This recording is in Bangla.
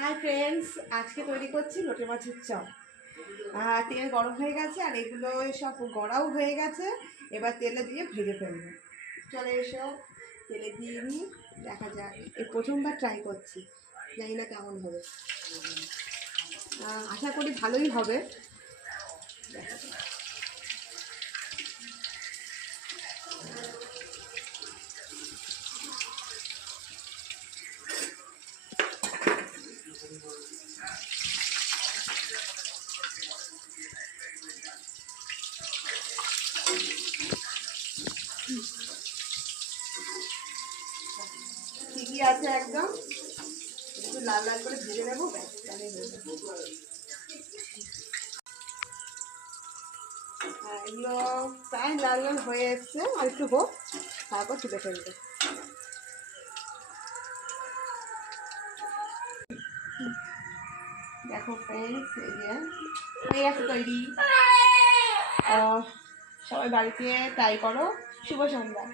হাই ফ্রেন্ডস, আজকে তৈরি করছি লোটে মাছের চপ। তেল গরম হয়ে গেছে আর এগুলো সব গড়াও হয়ে গেছে। এবার তেলে দিয়ে ভেজে ফেলবো। চলে এসো, তেলে দিয়ে নিই, দেখা যাক। এই প্রথমবার ট্রাই করছি, জানি না কেমন হবে। আশা করি ভালোই হবে। দেখা যাক। ঠিকই আছে একদম, একটু লাল লাল করে ভেজে নেবো, ব্যাস তাহলেই হয়ে যাবে। এগুলো প্রায় লাল লাল হয়ে এসছে, আর একটু হোক, তারপর তুলে ফেলবো। দেখো ফ্রেন্ডস, এই যে হয়ে গেছে তৈরি। সবাই বাড়িতে ট্রাই করো। শুভ সন্ধ্যা।